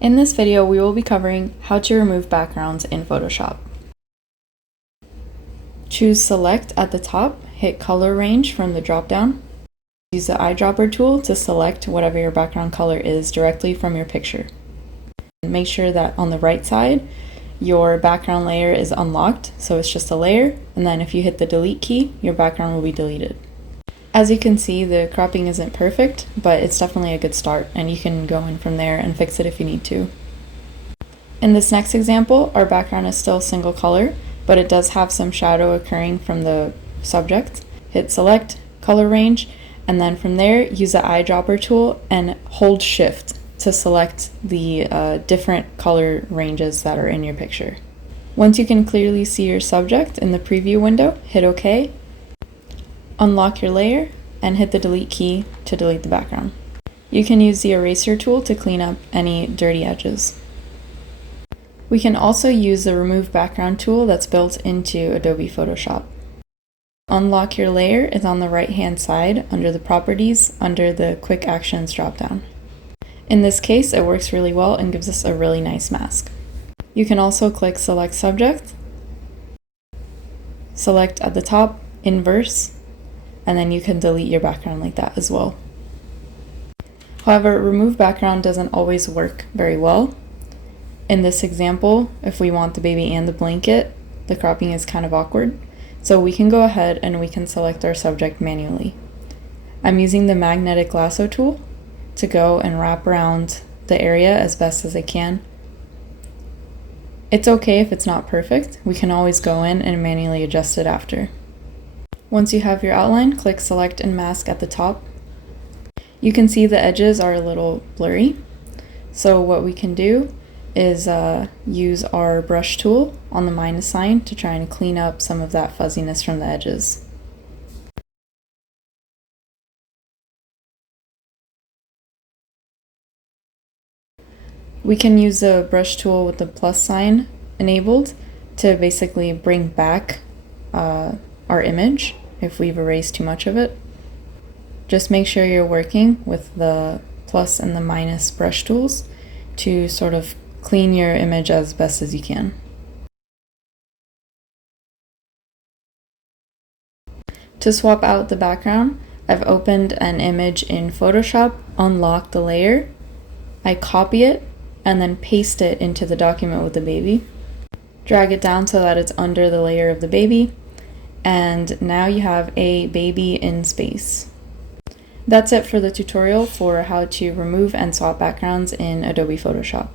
In this video, we will be covering how to remove backgrounds in Photoshop. Choose Select at the top, hit Color Range from the drop-down. Use the eyedropper tool to select whatever your background color is directly from your picture. Make sure that on the right side, your background layer is unlocked, so it's just a layer, and then if you hit the delete key, your background will be deleted. As you can see, the cropping isn't perfect, but it's definitely a good start, and you can go in from there and fix it if you need to. In this next example, our background is still single color, but it does have some shadow occurring from the subject. Hit Select, Color Range, and then from there, use the eyedropper tool and hold Shift to select the different color ranges that are in your picture. Once you can clearly see your subject in the preview window, hit OK. Unlock your layer and hit the delete key to delete the background. You can use the eraser tool to clean up any dirty edges. We can also use the remove background tool that's built into Adobe Photoshop. Unlock your layer is on the right hand side under the properties under the quick actions dropdown. In this case, it works really well and gives us a really nice mask. You can also click select subject, select at the top, inverse, and then you can delete your background like that as well. However, remove background doesn't always work very well. In this example, if we want the baby and the blanket, the cropping is kind of awkward. So we can go ahead and we can select our subject manually. I'm using the magnetic lasso tool to go and wrap around the area as best as I can. It's okay if it's not perfect. We can always go in and manually adjust it after. Once you have your outline, click Select and Mask at the top. You can see the edges are a little blurry. So what we can do is use our brush tool on the minus sign to try and clean up some of that fuzziness from the edges. We can use the brush tool with the plus sign enabled to basically bring back our image if we've erased too much of it. Just make sure you're working with the plus and the minus brush tools to sort of clean your image as best as you can. To swap out the background, I've opened an image in Photoshop, unlocked the layer, I copy it, and then paste it into the document with the baby. Drag it down so that it's under the layer of the baby, and now you have a baby in space. That's it for the tutorial for how to remove and swap backgrounds in Adobe Photoshop.